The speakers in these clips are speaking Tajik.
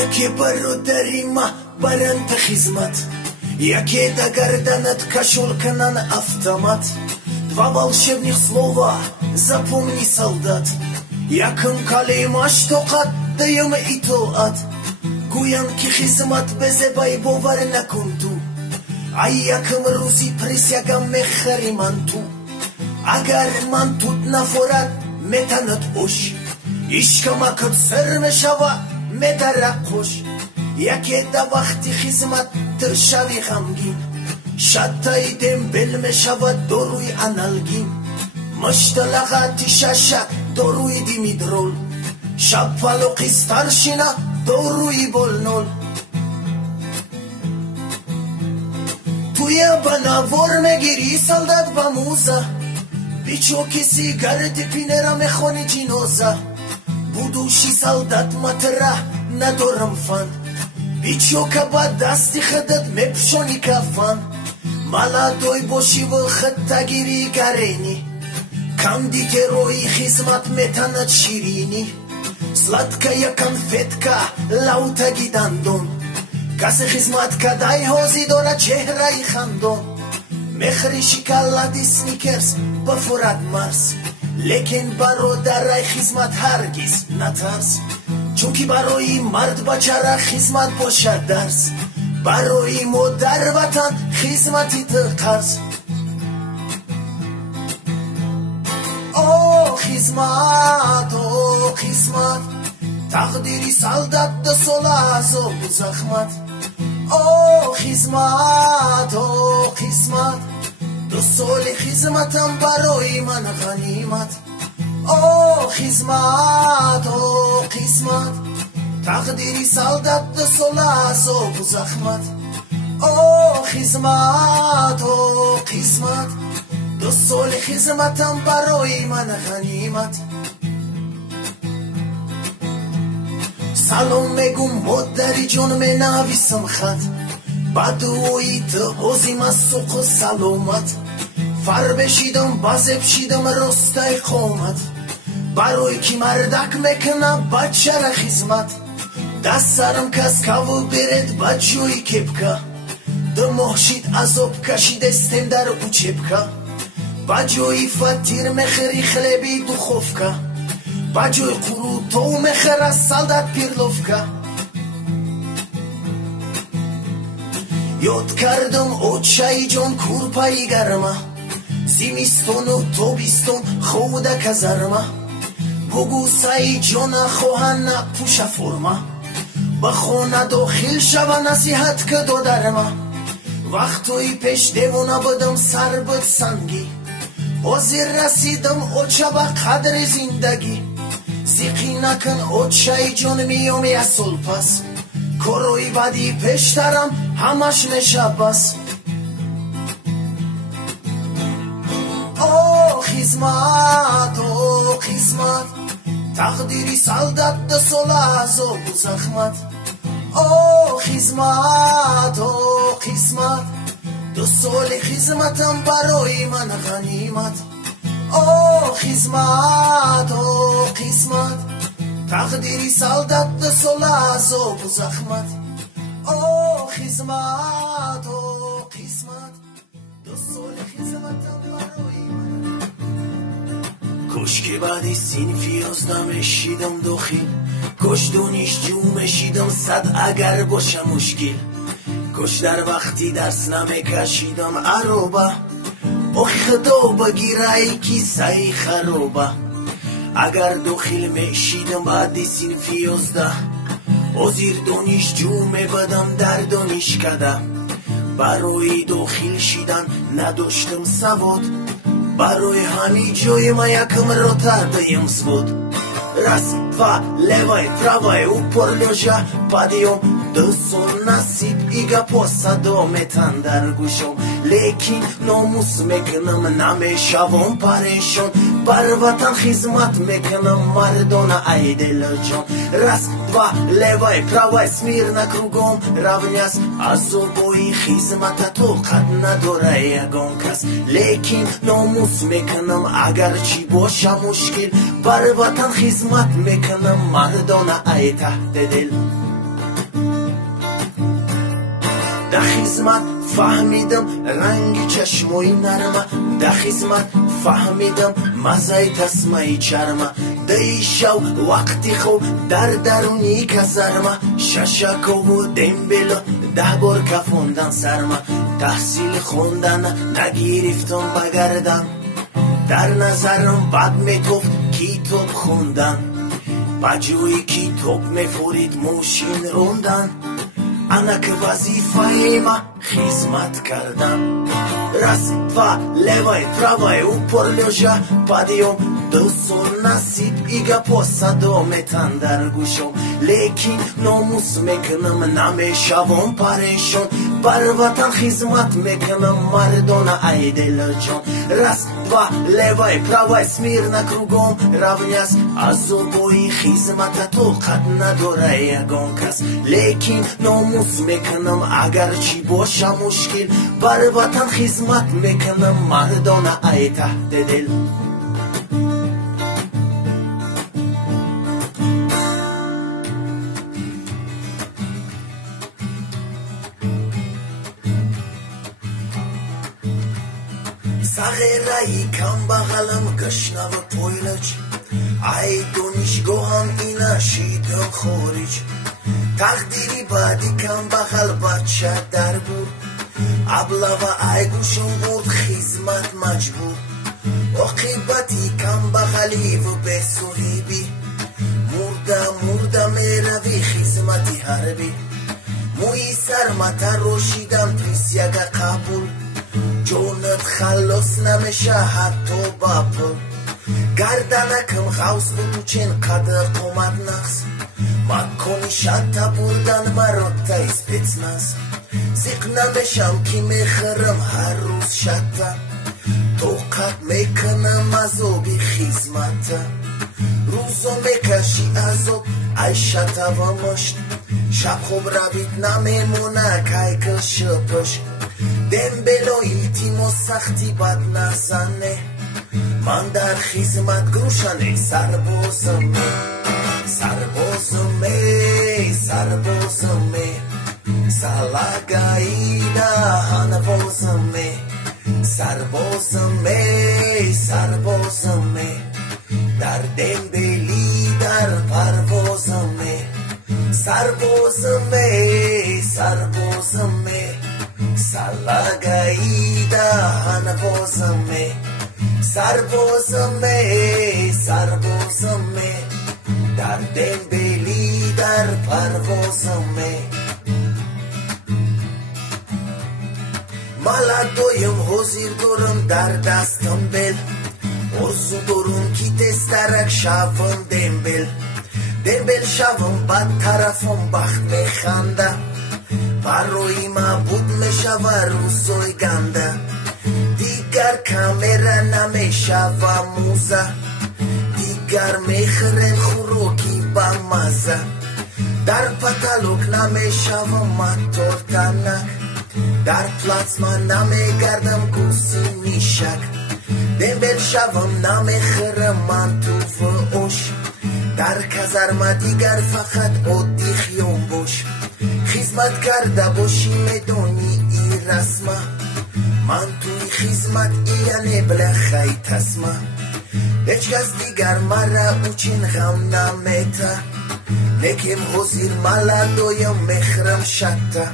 یکی برادری ما برند خدمت یکی до горданат кашул کنن автомат Два волшебных слова запомни, солдат Якым калима штоқат даем итоат Гуян ки хизмат безебай бовар накун ту Ай якым рӯзи присягам мехари ман ту Агар ман тут нафорад метанад ош ишкамакат сер мешава медара қош Яке да вақти хизмат тшави ғамгин шаттаи дембел мешавад доруи аналгин машталағати шаша доруи димидрол шаппалоқи старшина доруи болнол туя банавор мегири солдат ба муза бичоки сигарети пинера мехони ҷиноза будуши солдат матра надорам фан бичока ба дасти хадат мепшони кафан молодой боши вхаттагири гарени кондитерои хизмат метанад ширини сладкая конфетка лаутаги дандон каси хизмат кадай ҳози дорад чеҳраи хандон мехри шоколади сникерс ба фурад марс лекин бародарай хизмат ҳаргиз натарс чунки барои мард бачара хизмат бошад дарс барои модар ватан хизмати ту қарз о хизмат тақдири солдат ду сола азобу захмат о хизмат ду соли хизматам барои ман ғанимат о хизмат тақдири солдат ду сола азобу захмат о хизмат ду соли хизматам барои ман ғанимат салом мегум модари ҷон менависам хат ба дуои ту ҳозим аз суқу саломат фарбешидам базебшидам ростай қомат барои ки мардак мекунам бачара хизмат даст сарам каскаву беред ба ҷои кепка ду моҳ шид азоб кашидестем дар учебка ба ҷои фатир мехӯри хлеби духовка ба ҷои қурутов мехӯра солдат пирловка ёд кардам очаи ҷон курпаи гарма зимистону тобистон худа казарма бугусаи ҷона хоҳана пуша форма ба хона дохил шава насиҳат ки додарма вақтои пеш девона будам сар буд сангӣ ҳозир расидам оча ба қадри зиндагӣ зиқӣ накун очаи ҷон миём як сол пас корои баъди пештарам ҳамаш меша бас о хизмат тақдири солдат ду сола азобу захмат о хизмат ду соли хизматам барои ман ғанимат о хизмат тақдири солдат ду сола азобу захмат о хизмат ду соли хизматам барои ман кӯш ки баъди синфи 11 мешидам дохил кӯш донишҷӯ мешидам сад агар боша мушкил кӯш дар вақти дарс намекашидам ароба ох худо багирай киссаи хароба агар дохил мешидам баъди синфи 11 ҳозир донишҷӯ мебудам дар донишкада барои дохил шидан надоштам савод барои ҳамин ҷои ма якм рота даем свод раз два левай правай упор лёжа падиём ду сол насиб ига посадо метан дар гӯшом лекин номус мекунам намешавам парешон бар ватан хизмат мекунам мардона ай делоҷон раз два левай правай смирна кругом равняс азобои хизмата тоқат надора ягон кас лекин номус мекунам агарчи боша мушкил бар ватан хизмат мекунам мардона ай таҳти дил خدمت فهمیدم رنگ چشموی نرمه، در خدمت فهمیدم مزه تسمه چرمه. دی شو وقتی خوب در درونی کزرمه، ششکو و دنبلو 10 بار کفوندن سرمه. تحصیل خوندن نگیرفتم بگردم، در نظرم بد میتوفت کتاب خوندن، بجوی کتاب میفورید موشین روندن. انا که وظیفه ما خدمت کردم، راست و левой правой упор лежа подъем. دو سال نصیب ایگا پاسدو میتن در گوشم، لیکن ناموس میکنم نمیشوم پریشون. بر وطن خدمت میکنم مردانه ای دل جان. راست و левой правой смирно кругом равнясь. از обои خدمت طاقت نداره یگان کس، لیکن ناموس میکنم اگر چی باشه مشکل. بر وطن خدمت میکنم مردانه ای تحت دل. صغیرایی کم بغلم گشنه و پویلج، ای دانشگاهم اینا شیدم خارج. تقدیری بعدی کم بغل بچه در بود، ابلا و ای گوشم بود خدمت مجبور. عاقبتی کم بغلی و به صحیبی، مرده میروی خدمتی حربی. موی سرمت روشیدم تویس یک قبول، جونت خلاص نمیشه حتی با پول. گردنکم غوص بود چین قدر قومت نقص، مکنی شتا بردن مرات اسپیتناس. زیق نمیشم که میخرم هر روز شتا، توقت میکنم ازوبی خدمت. روزو میکشی ازوب ای شتا و مشت، شب خوب روید نمیمونه که کش پشت. دنبلو التیمو سختی بد نزنه، من در خدمت گروشنه سربازمه. سالگایی دهنوازمه. سربازمه در دنبلی در پروازمه. سربازمه سالگایی دهنوازمه. سربازمه در دنبلی در پروازمه. مالدویم حضیر دارم در دستم بل، ارزو دارم که دسترک شوم دنبل شوم بد طرفم بخت میخنده. برای ما بود میشوه روزای گنده، دیگر کامرا نمیشوه موزه. دیگر میخرن خوراکی با مزه، در پتالوک نمیشوه مطور تنک. در پلاسما نمیگردم گوسی میشک، دنبل شوم نمیخرم من تو و اوش. در کزرما دیگر فقط عادی خیام باش، خدمت کرده باشی میدونی ای رسمه. من توی خدمت یعنی بلخی تسمه، هیچ کس دیگر مرا اوچین غم نمیته. نکیم حضیر مالدویم مخرم شده،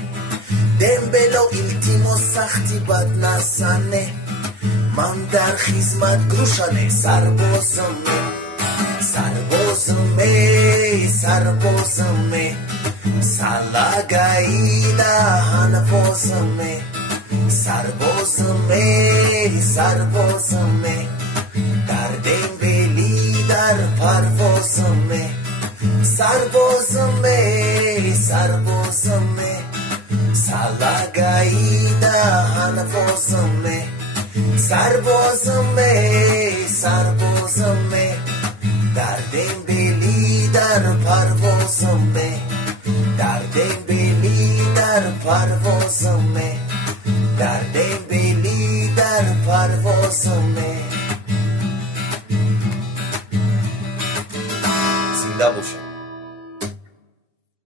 دنبلو التیمو سختی بد نزنه. من در خدمت گروشنه سربازمه. سالگایی دهنوازمه. سربازمه در دنبلی در پروازمه. سربازمه سالگایی دهنوازمه. سربازمه در دنبلی در پروازمه. در دنبلی در پروازمه.